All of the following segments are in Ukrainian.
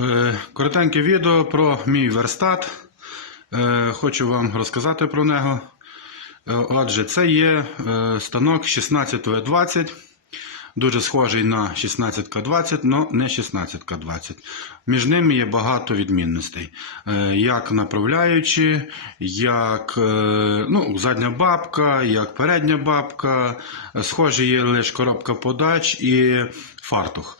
Е, Коротеньке відео про мій верстат. Е, Хочу вам розказати про нього. Е, Отже, це є станок 16В20. Дуже схожий на 16К20, але не 16К20. Між ними є багато відмінностей. Як направляючі, як ну, задня бабка, як передня бабка. Схожі є лише коробка подач і фартух.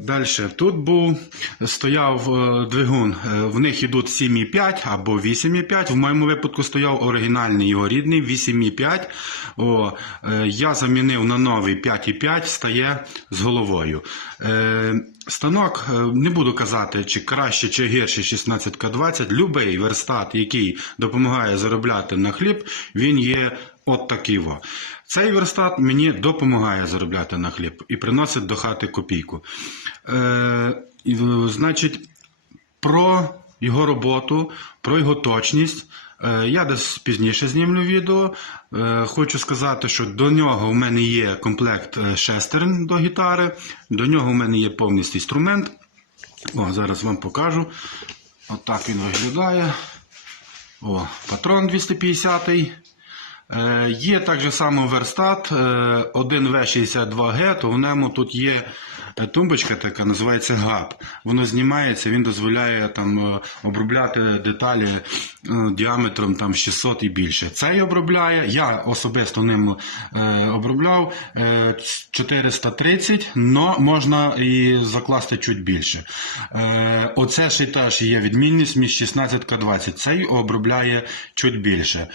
Далі тут був стояв е, двигун. Е, В них йдуть 7,5 або 8,5. В моєму випадку стояв оригінальний його рідний 8,5. Е, я замінив на новий 5,5, стає з головою. Е, Станок, е, не буду казати, чи краще, чи гірше 16К20. Любий верстат, який допомагає заробляти на хліб, він є от такий. во. Цей верстат мені допомагає заробляти на хліб і приносить до хати копійку. Е, значить, про його роботу, про його точність. Е, Я десь пізніше знімлю відео. Е, Хочу сказати, що до нього в мене є комплект е, шестерн до гітари, до нього в мене є повністю інструмент. О, зараз вам покажу. Отак він виглядає. О, патрон 250. Е, Є так же само верстат е, 1В62Г, то в ньому тут є е, тумбочка така, називається ГАП. Воно знімається, він дозволяє там е, обробляти деталі е, діаметром там 600 і більше. Цей обробляє, я особисто ним е, обробляв е, 430, але можна і закласти чуть більше. Е, Оце ще теж є відмінність між 16К20. Цей обробляє чуть більше.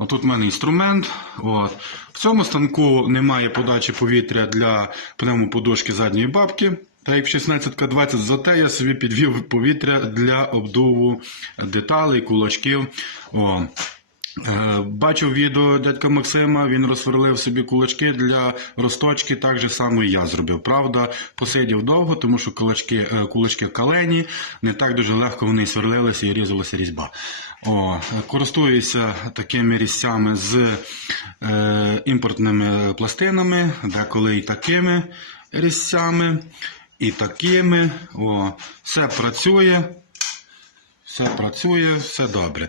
Отут в мене інструмент. От. В цьому станку немає подачі повітря для пневмоподушки задньої бабки. Та в 16К20, зате я собі підвів повітря для обдуву деталей, кулачків. О. Е, Бачив відео дядька Максима, він розсверлив собі кулачки для розточки, так же само і я зробив. Правда, посидів довго, тому що кулачки, е, кулачки калені, не так дуже легко вони сверлилися і різалася різьба. О, користуюся такими різцями з е, імпортними пластинами, деколи і такими різцями, і такими. О, все працює. Все працює, все добре.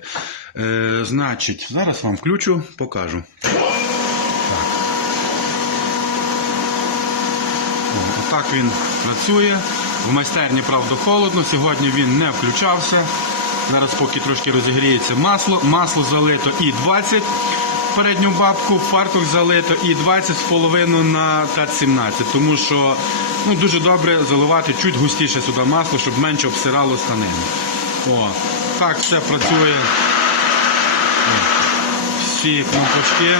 Е, значить, зараз вам включу, покажу. Так. Отак він працює. В майстерні, правда, холодно. Сьогодні він не включався. Зараз, поки трошки розігріється масло. Масло залито і 20 в передню бабку, фартух залито і 20 з половину на ТАТ-17. Тому що ну, дуже добре заливати чуть густіше сюди масло, щоб менше обсирало станину. О, так все працює. Всі кнопочки.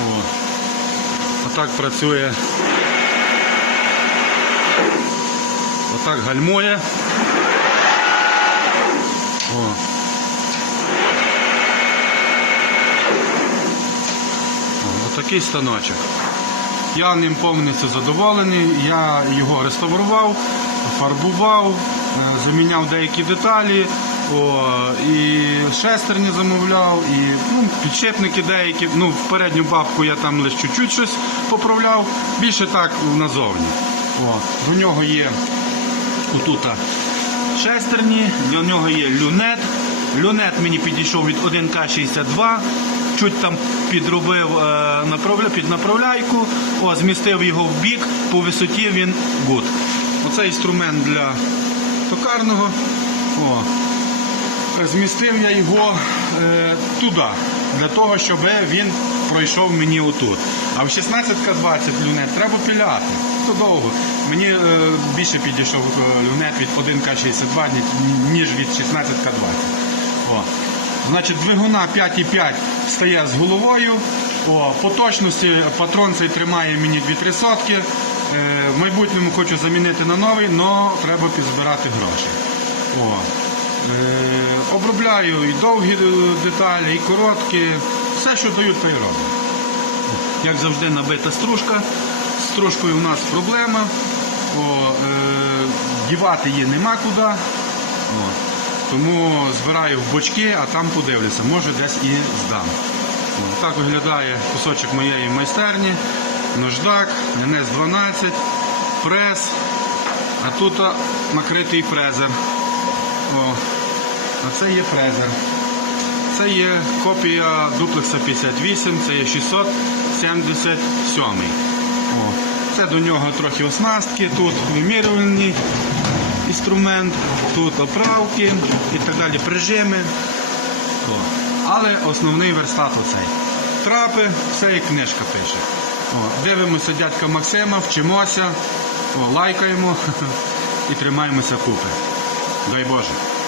О, отак працює. Отак гальмує. О. Отакий станочок. Я ним повністю задоволений. Я його реставрував, фарбував, е, заміняв деякі деталі. О, і шестерні замовляв, і ну, підшипники деякі. Ну, в передню бабку я там лише чуть-чуть щось поправляв, більше так назовні. О, до нього є отут шестерні, для нього є люнет. Люнет мені підійшов від 1К62. Чуть там підробив е, під направляйку, о, змістив його в бік, по висоті він гуд. Оце інструмент для токарного. О. Змістив я його е, туди, для того, щоб він пройшов мені отут. А в 16К20 люнет треба піляти. То довго. Мені е, більше підійшов е, люнет від 1К62, ніж від 16К20. О. Значить, двигуна 5,5 стає з головою. О, по точності патрон цей тримає мені 2-3 сотки. Е, в майбутньому хочу замінити на новий, але треба підзбирати гроші. О. Е, обробляю і довгі е, деталі, і короткі. Все, що дають, то й роблю. Як завжди, набита стружка. З стружкою у нас проблема. О, е, дівати її нема куди. О, тому збираю в бочки, а там подивлюся, може десь і здам. Так виглядає кусочок моєї майстерні. Наждак, НС-12, прес. А тут накритий фрезер. О, а це є фрезер. Це є копія дуплекса 58, це є 677. О, це до нього трохи оснастки, тут вимірювальний інструмент, тут оправки і так далі, прижими. О. Але основний верстат оцей. Трапи, все і книжка пише. О, дивимося дядька Максима, вчимося, о, лайкаємо і тримаємося купи. Дай Боже.